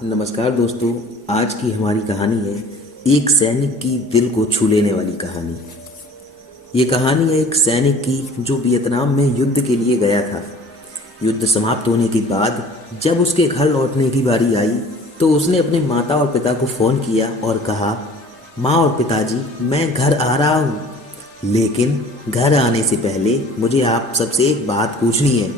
नमस्कार दोस्तों। आज की हमारी कहानी है एक सैनिक की दिल को छू लेने वाली कहानी। ये कहानी है एक सैनिक की जो वियतनाम में युद्ध के लिए गया था। युद्ध समाप्त होने के बाद जब उसके घर लौटने की बारी आई तो उसने अपने माता और पिता को फ़ोन किया और कहा, माँ और पिताजी, मैं घर आ रहा हूँ, लेकिन घर आने से पहले मुझे आप सबसे एक बात पूछनी है।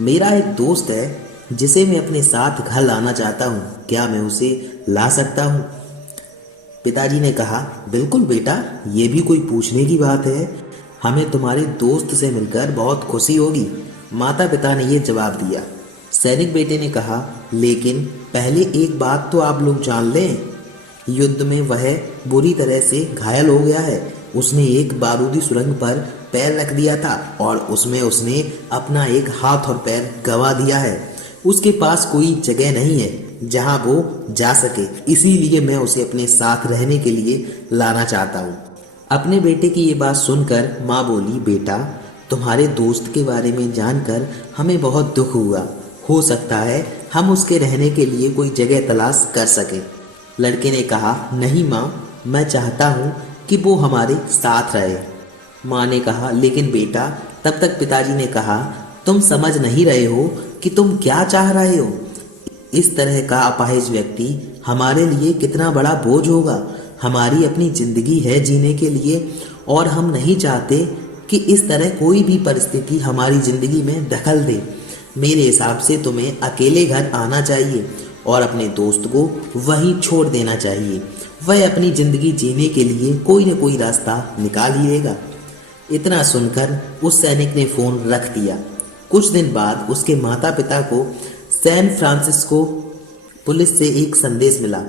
मेरा एक दोस्त है जिसे मैं अपने साथ घर लाना चाहता हूँ, क्या मैं उसे ला सकता हूँ? पिताजी ने कहा, बिल्कुल बेटा, ये भी कोई पूछने की बात है, हमें तुम्हारे दोस्त से मिलकर बहुत खुशी होगी। माता पिता ने ये जवाब दिया। सैनिक बेटे ने कहा, लेकिन पहले एक बात तो आप लोग जान लें, युद्ध में वह बुरी तरह से घायल हो गया है। उसने एक बारूदी सुरंग पर पैर रख दिया था और उसमें उसने अपना एक हाथ और पैर गंवा दिया है। उसके पास कोई जगह नहीं है जहां वो जा सके, इसीलिए मैं उसे अपने साथ रहने के लिए लाना चाहता हूँ। अपने बेटे की ये बात सुनकर माँ बोली, बेटा, तुम्हारे दोस्त के बारे में जानकर हमें बहुत दुख हुआ। हो सकता है हम उसके रहने के लिए कोई जगह तलाश कर सकें। लड़के ने कहा, नहीं माँ, मैं चाहता हूँ कि वो हमारे साथ रहे। माँ ने कहा, लेकिन बेटा, तब तक पिताजी ने कहा, तुम समझ नहीं रहे हो कि तुम क्या चाह रहे हो। इस तरह का अपाहिज व्यक्ति हमारे लिए कितना बड़ा बोझ होगा। हमारी अपनी जिंदगी है जीने के लिए और हम नहीं चाहते कि इस तरह कोई भी परिस्थिति हमारी जिंदगी में दखल दे। मेरे हिसाब से तुम्हें अकेले घर आना चाहिए और अपने दोस्त को वहीं छोड़ देना चाहिए। वह अपनी जिंदगी जीने के लिए कोई न कोई रास्ता निकाल ही लेगा। इतना सुनकर उस सैनिक ने फोन रख दिया। कुछ दिन बाद उसके माता पिता को सैन फ्रांसिस्को पुलिस से एक संदेश मिला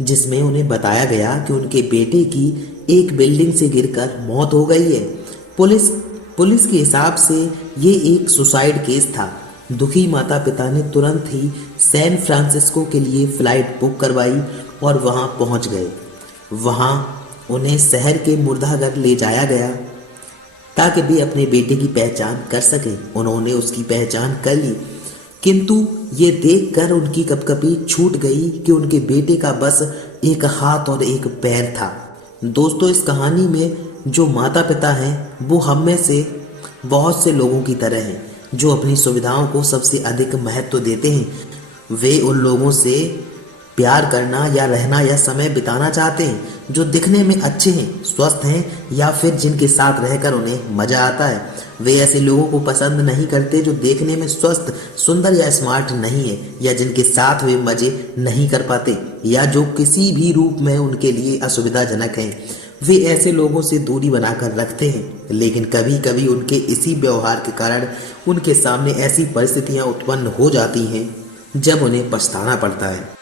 जिसमें उन्हें बताया गया कि उनके बेटे की एक बिल्डिंग से गिरकर मौत हो गई है। पुलिस के हिसाब से ये एक सुसाइड केस था। दुखी माता पिता ने तुरंत ही सैन फ्रांसिस्को के लिए फ्लाइट बुक करवाई और वहां पहुंच गए। वहां उन्हें शहर के मुर्दाघर ले जाया गया ताकि वे अपने बेटे की पहचान कर सकें। उन्होंने उसकी पहचान कर ली, किंतु ये देखकर उनकी कपकपी छूट गई कि उनके बेटे का बस एक हाथ और एक पैर था। दोस्तों, इस कहानी में जो माता पिता हैं वो हम में से बहुत से लोगों की तरह हैं जो अपनी सुविधाओं को सबसे अधिक महत्व देते हैं। वे उन लोगों से प्यार करना या रहना या समय बिताना चाहते हैं जो दिखने में अच्छे हैं, स्वस्थ हैं या फिर जिनके साथ रहकर उन्हें मजा आता है। वे ऐसे लोगों को पसंद नहीं करते जो देखने में स्वस्थ, सुंदर या स्मार्ट नहीं है या जिनके साथ वे मजे नहीं कर पाते या जो किसी भी रूप में उनके लिए असुविधाजनक हैं। वे ऐसे लोगों से दूरी बनाकर रखते हैं, लेकिन कभी कभी उनके इसी व्यवहार के कारण उनके सामने ऐसी परिस्थितियां उत्पन्न हो जाती हैं जब उन्हें पछताना पड़ता है।